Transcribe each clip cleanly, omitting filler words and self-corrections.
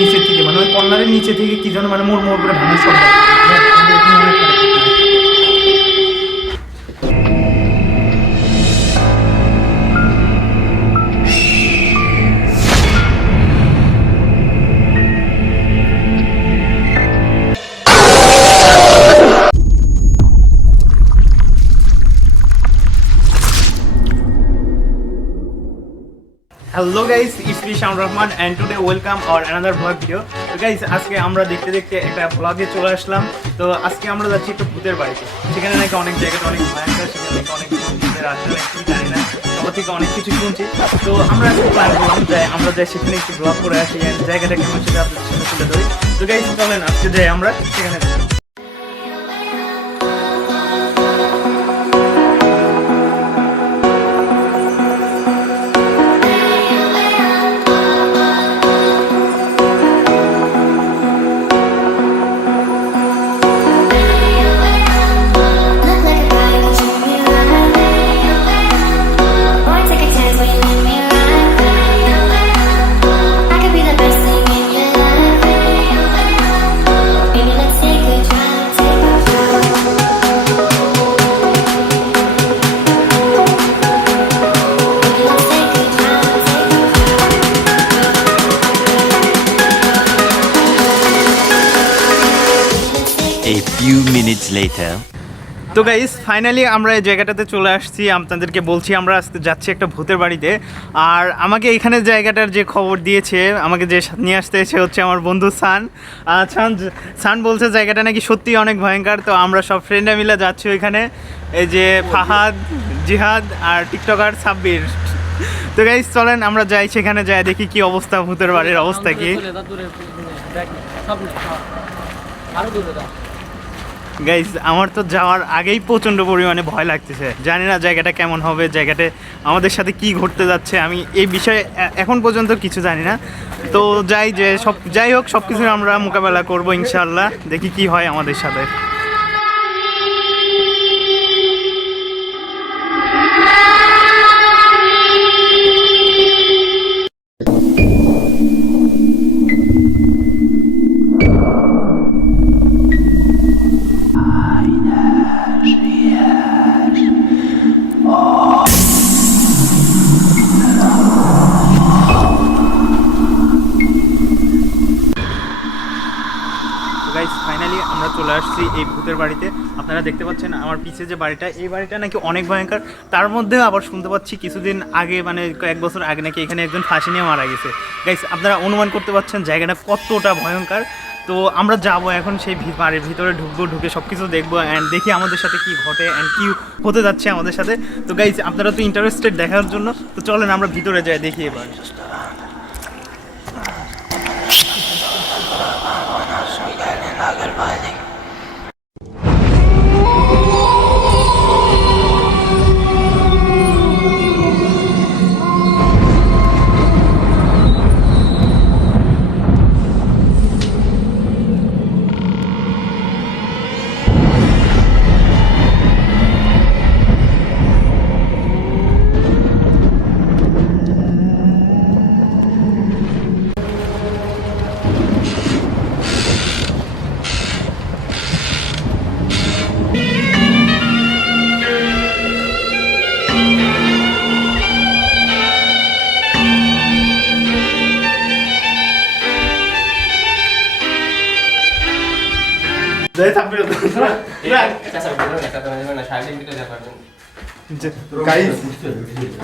নিচে থেকে মানে ওই কর্নারের নিচে থেকে কি যেন মানে মোড় মোড় করে ভাঙা শব্দ। Hello guys, it's me Shaun Rahman and today welcome our another vlog video. So guys, আজকে আমরা দেখতে দেখতে একটা vlog-এ চলে আসলাম। তো আজকে আমরা যাচ্ছি একটা ভূতের বাড়িতে। সেখানে নাকি অনেক জায়গাটা অনেক ভয়ঙ্কর, সেখানে নাকি অনেক ভূতের আসলে কি জানি না, সবার থেকে অনেক কিছু শুনছি। তো আমরা আজকে প্ল্যান করলাম যে আমরা যাই সেখানে একটু vlog করে আসি, জায়গাটা কেমন সেটা আপনাদের সাথে তুলে ধরি। তো গাইস চলেন আজকে যাই আমরা সেখানে। A few minutes later. তো গাইস ফাইনালি আমরা এই জায়গাটাতে চলে আসছি। আপনাদেরকে বলছি আমরা আজকে যাচ্ছি একটা ভূতের বাড়িতে। আর আমাকে এখানে জায়গাটার যে খবর দিয়েছে, আমাকে যে নিয়ে আসতে সে হচ্ছে আমার বন্ধু সান। সান বলছে জায়গাটা নাকি সত্যিই অনেক ভয়ঙ্কর। তো আমরা সব ফ্রেন্ডরা মিলে যাচ্ছি ওইখানে। এই যে ফাহাদ, জিহাদ আর টিকটকার সাব্বির। তো গাইস চলেন আমরা যাই, সেখানে যাই দেখি কি অবস্থা, ভূতের বাড়ির অবস্থা কি। গাইজ আমার তো যাওয়ার আগেই প্রচণ্ড পরিমাণে ভয় লাগতেছে। জানি না জায়গাটা কেমন হবে, জায়গাটা আমাদের সাথে কি ঘটতে যাচ্ছে, আমি এই বিষয়ে এখন পর্যন্ত কিছু জানি না। তো যাই হোক সব কিছু আমরা মোকাবেলা করবো ইনশাআল্লাহ, দেখি কি হয় আমাদের সাথে। গাইস ফাইনালি আমরা চলে আসছি এই ভূতের বাড়িতে। আপনারা দেখতে পাচ্ছেন আমার পিছে যে বাড়িটা, এই বাড়িটা নাকি অনেক ভয়ঙ্কর। তার মধ্যে আবার শুনতে পাচ্ছি কিছুদিন আগে মানে কয়েক বছর আগে নাকি এখানে একজন ফাঁসি নিয়ে মারা গেছে। গাইস আপনারা অনুমান করতে পারছেন জায়গাটা কতটা ভয়ঙ্কর। তো আমরা যাবো এখন সেই বাড়ির ভিতরে, ঢুকে সব কিছু দেখবো অ্যান্ড দেখি আমাদের সাথে কি ঘটে অ্যান্ড কি হতে যাচ্ছে আমাদের সাথে। তো গাইস আপনারা তো ইন্টারেস্টেড দেখার জন্য, তো চলেন আমরা ভিতরে যাই দেখি এবার।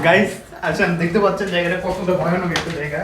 গাইস আচ্ছা দেখতে পাচ্ছেন জায়গাটা কতটা ভয়ানক একটা জায়গা।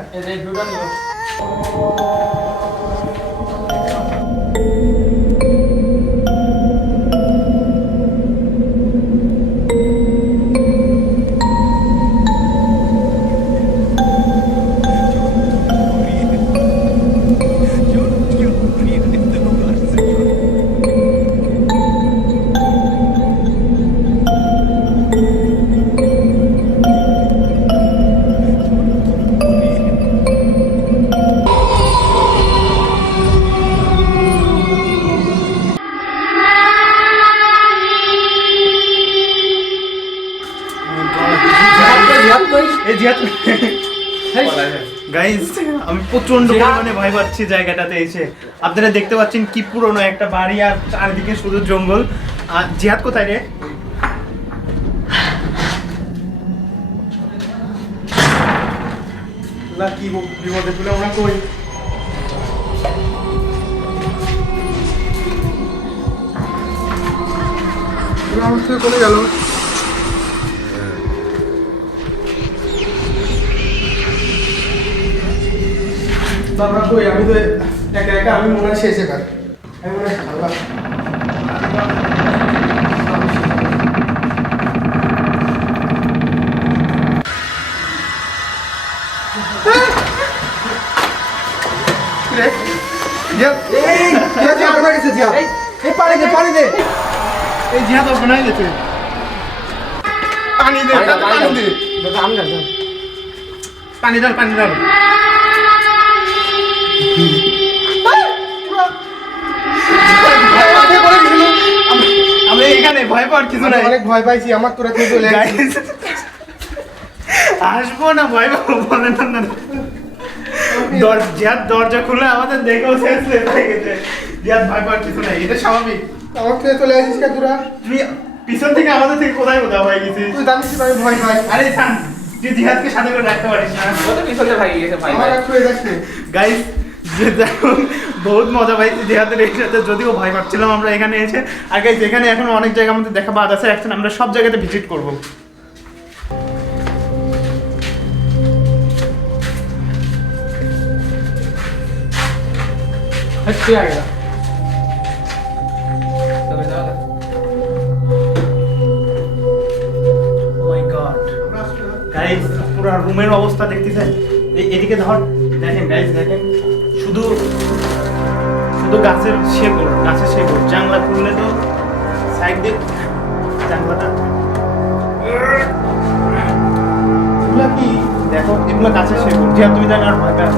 আমি প্রচন্ড পরিমাণে ভয় পাচ্ছি জায়গাটাতে এসে। আপনারা দেখতে পাচ্ছেন কি পুরনো একটা বাড়ি আর চারদিকে শুধু জঙ্গল। আর জিহাদ কোথায় রে? না কি বিপদে তুলে আমরা কই? আমার থেকে চলে গেল। তারপর কই আমি তো একা একা আমি মনে হয় শেষ একা আমি মনে হয় খারাপ পানি দে পানি দে এই জিহাদ অর্গানাই গেছে। পানি দে পানি দে আমি না পানি দাও পানি দাও। আমি এখানে ভয় পাওয়ার কিছু নাই। অনেক ভয় পাইছি আমার তোরা থেকে চলে Guys, আসবো না ভয় পাবো বলে না। জিহাদ দরজা খুলে আমাদের দেখেও শেষ হয়ে গেছে। জিহাদ ভয় পাওয়ার কিছু নাই, এটা স্বাভাবিক। আমার থেকে চলে আসিস কে তোরা? তুই পিছন থেকে আমাদের থেকে কোথায় হয়ে গেছিস? তুই জানিস আমি ভয় পাই। আরে থাম, তুই জিহাদকে সাথে করে রাখতে পারিস না। আমার একটু যাচ্ছে গাইস বহুত মজা পাইছি জিহাদের এর সাথে, যদিও ভয় পাচ্ছিলাম আমরা এখানে এসে। আর গাইস এখানে এখন অনেক জায়গা আমাদের দেখা বাদ আছে, এখন আমরা সব জায়গাতে ভিজিট করব। হচ্ছে আগে গাইস পুরো রুমের অবস্থা দেখতেছেন? এদিকে ধর, দেখেন গাইস দেখেন, শুধু শুধু গাছের শেকড়, জানলা খুললে তো সাইড দিয়ে জানলাটা এগুলা কি দেখো, এগুলো গাছের শেকড়। যে তুমি জানো আর ভয় পাও।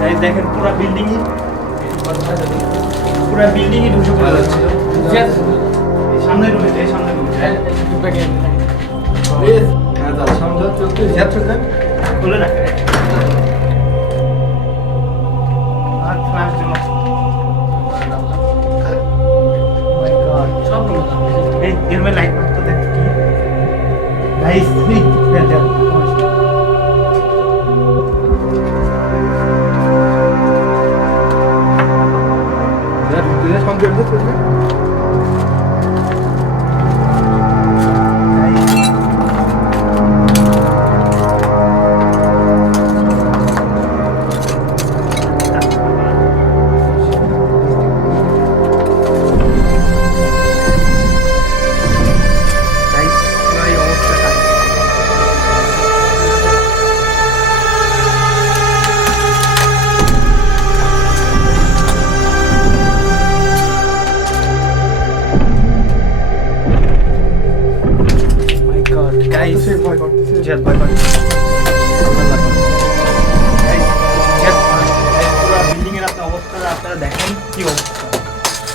গাইস দেখেন পুরো বিল্ডিংই ঢুকে পড়ে যাচ্ছে। সামনে রুমে খুলে রাখে আর ফ্ল্যাশ জন্য এই এর মধ্যে লাইট মারতে দেখ কি গাইস দেখ ভয় করতেছে জিহাদ ভয় পাচ্ছে। বিল্ডিং এর আপনার অবস্থা আপনারা দেখেন কি অবস্থা,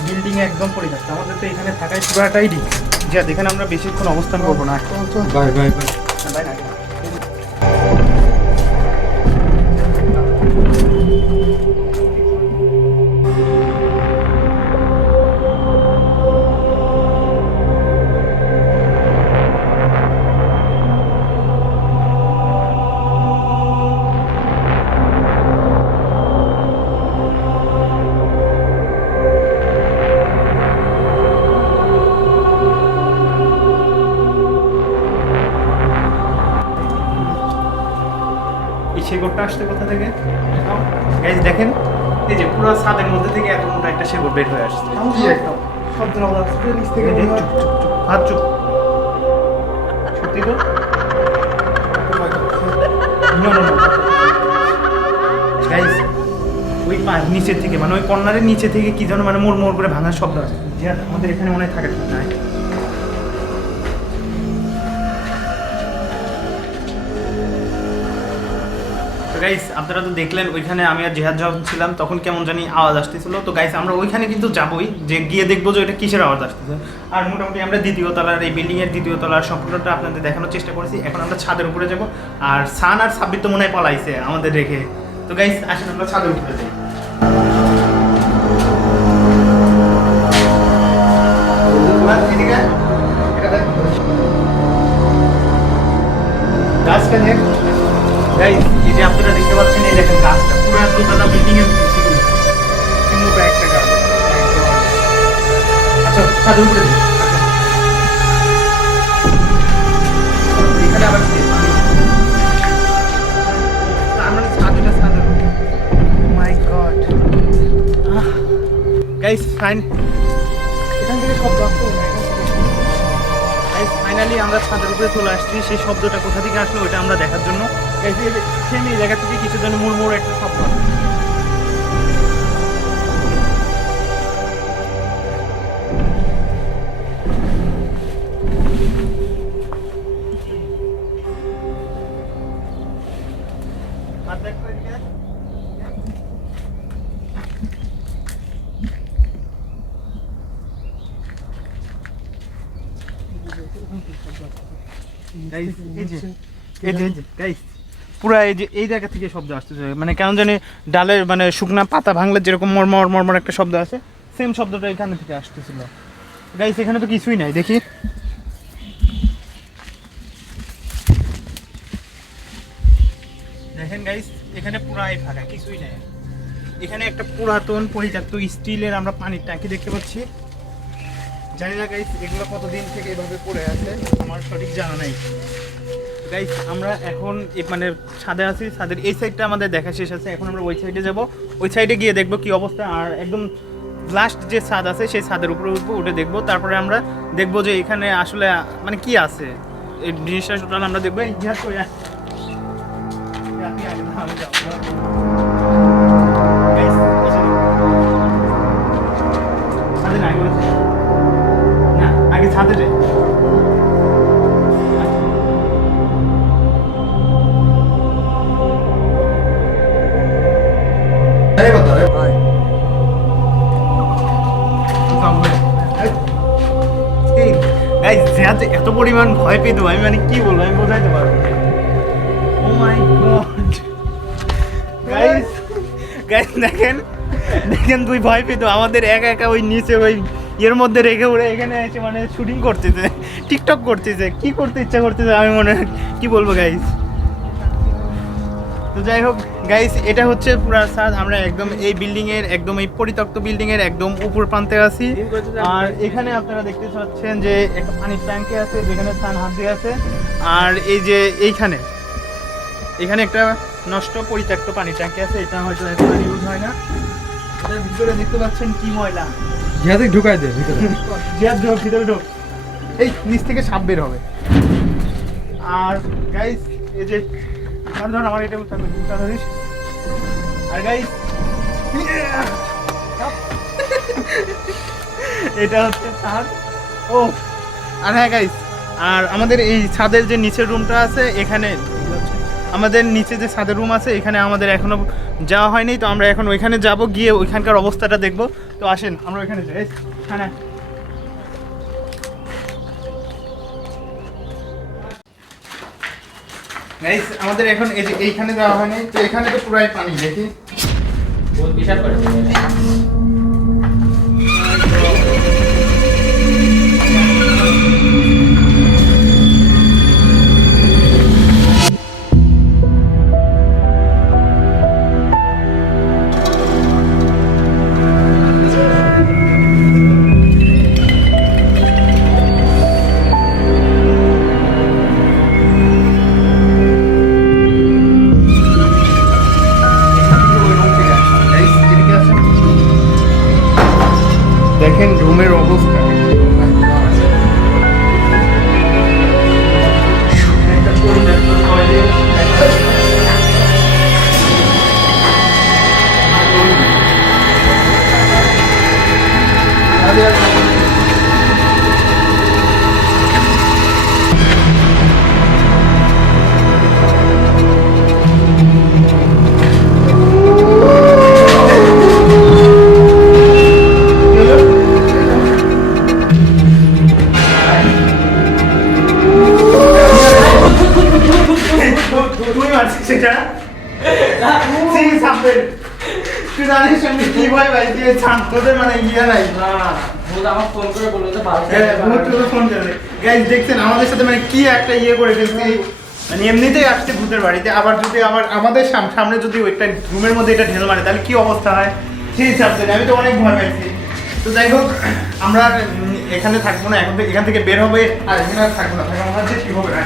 বিল্ডিং এ একদম পড়ে যাচ্ছে। আমাদের তো এখানে থাকাই পুরাটাই রিস্ক। জিহাদ এখানে আমরা বেশিক্ষণ অবস্থান করবো না। বাই বাই বাই তাই না? শেকড়টা আসছে কোথা থেকে গাইস দেখেন, এই যে পুরো ছাদের মধ্যে থেকে এত মোটা একটা শেকড় বের হয়ে আসছে। কি একটা শব্দ আওয়াজ আসছে নিচ থেকে চুপ হাত চুপ, সত্যি তো গাইস ওই নিচে থেকে মানে ওই কর্নারের নিচে থেকে কি যেন মানে মোড় করে ভাঙার শব্দ আসছে। জিহাদ আমাদের এখানে মনে হয় থাকে না। তো গাইস আপনারা তো দেখলেন ওইখানে আমি আর জিহাদ যখন ছিলাম তখন কেমন জানি আওয়াজ আসতেছিল। তো গাইস আমরা ওইখানে কিন্তু যাবোই, যে গিয়ে দেখবো যে ওইটা কিসের আওয়াজ আসতেছে। আর মোটামুটি আমরা দ্বিতীয় তলার এই বিল্ডিংয়ের দ্বিতীয় তলার সম্পূর্ণটা আপনাদের দেখানোর চেষ্টা করেছি। এখন আমরা ছাদের উপরে যাব। আর সান আর সাব্বির তো মনে হয় পলাইছে আমাদের রেখে। তো গাইস আসেন আমরা ছাদের উপরে যাই। গাছটা দেখ গাইস, এই যে আপনারা দেখতে পাচ্ছেন, এই দেখেন গাছটা পুরো দোতলা বিল্ডিং এর মোটা একটা গাছ। আচ্ছা ছাদের উপরে যাই। এখানে আবার কি? আমরা ছাদটা ছাদের উপরে। ও মাই গড গাইস, ফাইন এখান থেকে শব্দ আসছে না। গাইস ফাইনালি আমরা ছাদের উপরে চলে আসছি। সেই শব্দটা কোথা থেকে আসলো ওটা আমরা দেখার জন্য গাইস সেম এই জায়গা থেকে কিছু জন মুড়মুড় একটা শব্দ আসছে। আর দেখো এদিকে গাইস, এই যে গাইস পুরা এই যে এই জায়গা থেকে শব্দ আসতেছে, মানে কেন জানি ডালের মানে শুকনা পাতা ভাঙলে যেরকম মরমর মরমর একটা শব্দ আসে, সেম শব্দটা এখানে থেকে আসতেছিল। গাইস এখানে তো কিছুই নাই, দেখি দেখেন গাইস, এখানে পুরাই ফাঁকা, কিছুই নাই। এখানে একটা পুরাতন পরিত্যক্ত স্টিলের আমরা পানির ট্যাঙ্কি দেখতে পাচ্ছি। জানি না গাইস এগুলো কতদিন থেকে এভাবে পড়ে আছে, আমার সঠিক জানা নাই। গাইস আমরা এখন মানে ছাদে আছি, ছাদের এই সাইডটা আমাদের দেখা শেষ আছে। এখন আমরা ওই সাইডে যাব, ওই সাইডে গিয়ে দেখবো কি অবস্থা। আর একদম লাস্ট যে ছাদ আছে সেই ছাদের উপরে উঠবো, উঠে দেখবো। তারপরে আমরা দেখবো যে এখানে আসলে মানে কি আছে, এই জিনিসটা টোটাল আমরা দেখবো। ইতিহাস করে আগে ছাদে যাই। এত পরিমাণ ভয় পেত আমি মানে কি বলবো, আমি বোঝাইতে পারবো। ও মাই গড গাইস, গাইস দেখেন দেখেন তুই ভয় পেত আমাদের একা একা ওই নিচে ওই এর মধ্যে রেখে ওরা এখানে এসে মানে শুটিং করতেছে, টিকটক করতেছে, কি করতে ইচ্ছা করতেছে আমি মনে কি বলবো গাইস। তো যাই হোক গাইস, এটা হচ্ছে পুরা ছাদ। আমরা একদম এই বিল্ডিং এর একদম এই পরিত্যক্ত বিল্ডিং এর একদম উপর প্রান্তে আছি। আর এখানে আপনারা দেখতে পাচ্ছেন যে একটা পানির ট্যাঙ্কি আছে যেখানে স্নান হাত দিয়ে আছে। আর এই যে এইখানে এখানে একটা নষ্ট পরিত্যক্ত পানির ট্যাঙ্কি আছে, এটা হয়তো এখন ইউজ হয় না। এটার ভিতরে দেখতে পাচ্ছেন কি ময়লা, জিহাদ ঢুকাই দে ভিতরে, জিহাদ ঢোক ভিতরে ঢোক, এই নিচ থেকে সাপ বের হবে। আর গাইস এই যে ধর আমার এটা ধরিস। আর গাইস এটা হচ্ছে ছাদ। ও আর হ্যাঁ গাইস, আর আমাদের এই ছাদের যে নিচের রুমটা আছে, এখানে আমাদের নিচে যে ছাদের রুম আছে এখানে আমাদের এখনো যাওয়া হয়নি। তো আমরা এখন ওইখানে যাব, গিয়ে ওইখানকার অবস্থাটা দেখবো। তো আসেন আমরা ওইখানে যাই। হ্যাঁ গাইস, আমাদের এখন এই যে এইখানে যাওয়া হয়নি, তো এখানে তো পুরাই পানি, দেখি বহুত বিশাল করে। দেখেন রুমের অবস্থা, তুই জানিস আমি কি ভয় ভাই যে ছাত্রদের মানে ইয়া নাই না ভূত আমার ফোন করে বললো যে বাড়িতে ভূত তো ফোন করে গাইস দেখছেন আমাদের সাথে মানে কি একটা ইয়ে করে ফেলছে মানে এমনিতেই আসছে ভূতের বাড়িতে আবার যদি আবার আমাদের সামনে যদি ওইটা রুমের মধ্যে এটা ঢেল মারে তাহলে কি অবস্থা হয় সেই হিসাব থেকে আমি তো অনেক ভয় পাইছি তো যাই হোক আমরা এখানে থাকবো না এখান থেকে বের হবে আর এখানে আর থাকবো না আমার হচ্ছে ঠিক হবে না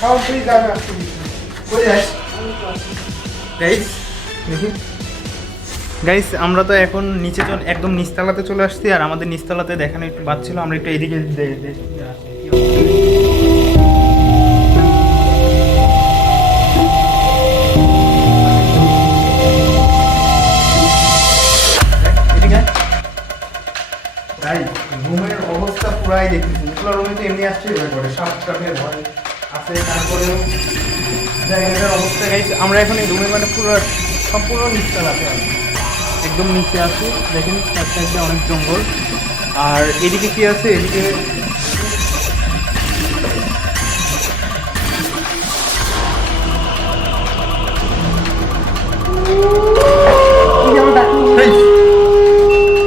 খাও তুই যাবে আসতে কই যাস গাইস গাইস আমরা তো এখন নিচে একদম নিচতলাতে চলে আসছি আর আমাদের নিচতলাতে দেখানো একটু বাচ্ছিল আমরা একটু এদিকে রুমের অবস্থা পুরাই দেখতেছি এগুলো রুমে তো এমনি আসছে করে সাপ টাপের ভয় আছে তারপরেও জায়গাটার অবস্থা গাইছে আমরা এখন এই রুমের মানে পুরো সম্পূর্ণ নিচতলাতে আছি একদম নিচে আছি দেখেন এক সাইডে অনেক জঙ্গল আর এদিকে কি আছে এদিকে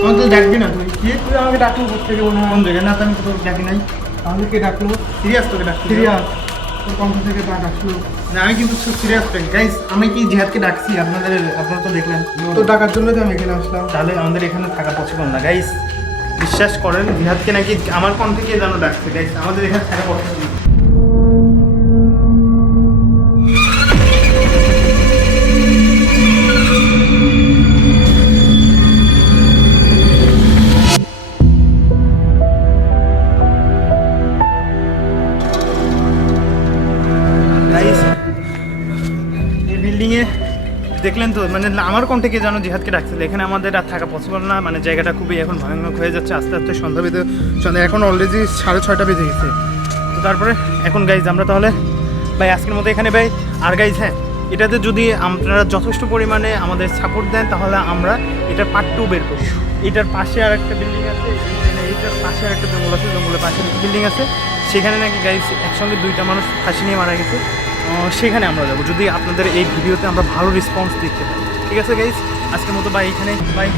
আমার তো ডাকবি না তুই কি তুই আমাকে ডাকলো কোথা থেকে মনে হয় কোন জায়গায় না তো আমি তো তোকে ডাকি নাই তাহলে কে ডাকলো সিরিয়াস তোকে ডাকছি সিরিয়াস তোর কণ্ঠ থেকে ডাক আসলো না আমি কিন্তু সিরিয়াস গাইস আমি কি জিহাদকে ডাকছি আপনারা তো দেখলেন তো ডাকার জন্য তো আমি এখানে আসলাম তাহলে আমাদের এখানে থাকা পসিবল না গাইস বিশ্বাস করেন জিহাদকে নাকি আমার কণ্ঠে কে যেন ডাকছে গাইস আমাদের এখানে থাকা পসিবল না দেখলেন তো মানে আমার কণ্ঠে কে যেন জিহাদকে ডাকছিল এখানে আমাদের আর থাকা পসিবল না মানে জায়গাটা খুবই এখন ভয়ানক হয়ে যাচ্ছে আস্তে আস্তে সন্ধ্যা এখন অলরেডি 6:30 বেজে গেছে তো তারপরে এখন গাইজ আমরা তাহলে ভাই আজকের মতো এখানে ভাই আর গাইজ হ্যাঁ এটাতে যদি আপনারা যথেষ্ট পরিমাণে আমাদের সাপোর্ট দেন তাহলে আমরা এটার পার্ট 2 বের করি এটার পাশে আর একটা বিল্ডিং আছে এইটার পাশে আর একটা জঙ্গল আছে জঙ্গলের পাশে বিল্ডিং আছে সেখানে নাকি গাইজ একসঙ্গে 2টা মানুষ ফাঁসি নিয়ে মারা গেছে সেখানে আমরা যাবো যদি আপনাদের এই ভিডিওতে আমরা ভালো রেসপন্স দিতে পারি ঠিক আছে গাইজ আজকের মতো বাই এখানে বাই